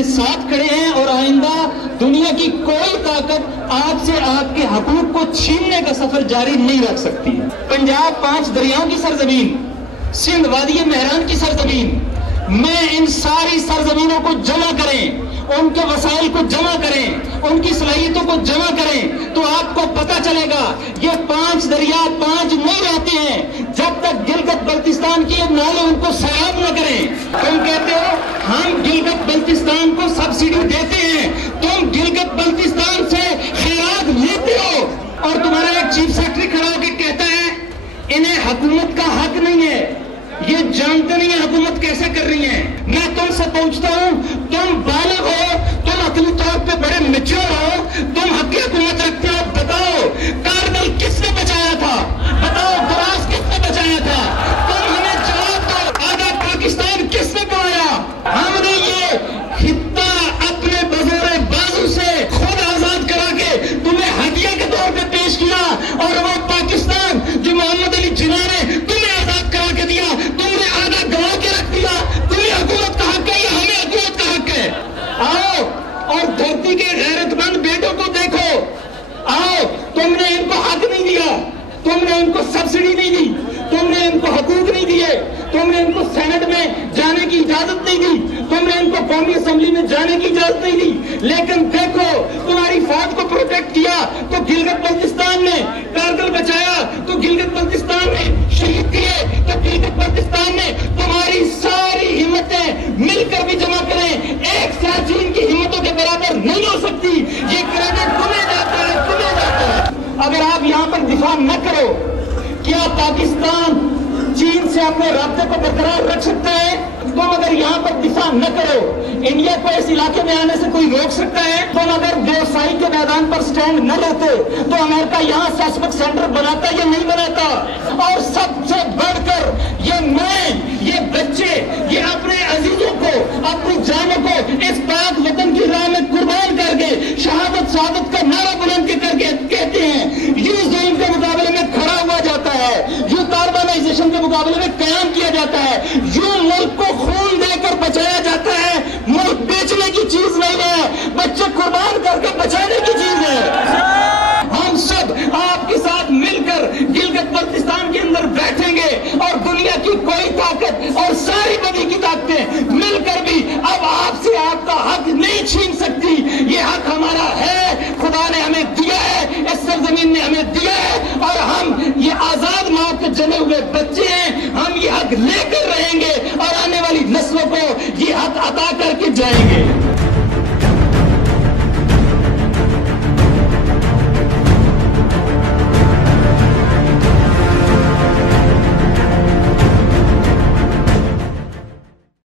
کے ساتھ کھڑے ہیں اور آئندہ دنیا کی کوئی طاقت آپ سے آپ کے حقوق کو چھیننے کا سفر جاری نہیں رکھ سکتی. پنجاب 5 دریاؤں کی سرزمین، سندھ وادی مہران کی سرزمین، میں ان ساری سرزمینوں کو جمع کریں، ان کے وسائل کو جمع کریں، ان کی صلاحیتوں کو جمع کریں تو آپ کو پتا چلے گا یہ 5 دریا 5 نہیں رہتے ہیں جب تک گلگت بلتستان کی نالے ان کو سیراب نہ کریں. تم کہتے ہو ہم گلگت بلتستان کو سبسڈی دیتے ہیں، تم گلگت بلتستان سے خیرات لیتے ہو اور تمہارا ایک چیف سیکرٹری کھڑا ہو کے کہتا ہے انہیں حکومت کا حق نہیں ہے، یہ جانتے نہیں ہیں حکومت کیسے کر رہی ہیں. میں تم سے پوچھتا ہوں، تم بالغ ہو، تم عقلی طور پہ بڑے میچور ہو، تم حق حکومت رکھتے ہو، بتاؤ کارگل کس نے بچایا تھا؟ بتاؤ دراز کس نے بچایا تھا؟ تم ہمیں جواب دو، آدھا پاکستان کس نے بنایا؟ ہم نے یہ خطہ اپنے بزور بازو سے خود آزاد کرا کے تمہیں ہدیہ کے طور پہ پیش کیا اور وہ پاکستان جو محمد علی جناح نے تمہیں آزاد کرا کے دیا تم نے آدھا گوا کے رکھ دیا. تمہیں حکومت کا حق ہے یا ہمیں حکومت کا حق ہے؟ آؤ اور دھرتی کے غیرت مند بیٹوں کو دیکھو، آؤ تم نے ان کو حق نہیں دیا، تم نے ان کو سبسڈی نہیں دی، تم نے ان کو حقوق نہیں دیے، تم نے ان کو سینٹ میں جانے کی اجازت نہیں دی، تم نے ان کو قومی اسمبلی میں جانے کی اجازت نہیں دی. لیکن دیکھو تمہاری فوج کو پروٹیکٹ کیا تو گلگت بلتستان نے، کارگل بچایا تو گلگت بلتستان نے، شہید کیے تو گلگت بلتستان نے. تمہاری ساری ہمتیں مل کر بھی جمع کریں ایک سیاچین کی ہمتوں کے برابر نہیں ہو سکتی. یہ کریڈٹ تمہیں جاتا ہے، تمہیں جاتا ہے. اگر آپ یہاں پر دفاع نہ کرو، کیا پاکستان چین سے اپنے رابطے کو برقرار رکھ سکتا ہے؟ تم اگر یہاں پر دفاع نہ کرو، انڈیا کو اس علاقے میں آنے سے کوئی روک سکتا ہے؟ تم اگر بیوسائی کے میدان پر سٹینڈ نہ لیتے تو امریکہ یہاں سیسمک سینٹر بناتا یا نہیں بناتا؟ اور سب سے بڑھ کر یہ مائیں، یہ بچے، یہ اپنے عزیزوں کو، اپنی جانوں کو اس پاک وطن کی راہ میں قربان کر کے شہادت شہادت کا نعرہ بلند کر کے کہتے ہیں یوں ظلم کے مقابلے میں کھڑا ہوا جاتا ہے، یوں طالبانائزیشن کے مقابلے میں قیام کیا جاتا ہے، یوں ملک کو خون دے کر بچایا جاتا ہے. ملک بیچنے کی چیز نہیں ہے، بچے قربان کر کے بچانے کی چیز ہے. ہم سب آپ کے ساتھ مل کر گلگت بلتستان کے اندر بیٹھیں گے اور دنیا کی کوئی طاقت اور ساری بڑی کی طاقتیں مل کر بھی اب آپ سے آپ کا حق نہیں چھین سکتی. یہ حق ہمارا ہے، خدا نے ہمیں دیا ہے، اس سرزمین نے ہمیں دیا ہے اور ہم یہ آزاد ماں کے جنے ہوئے بچے ہیں. ہم یہ حق لے کر رہیں گے اور آنے والی نسلوں کو یہ حق عطا کر کے جائیں گے.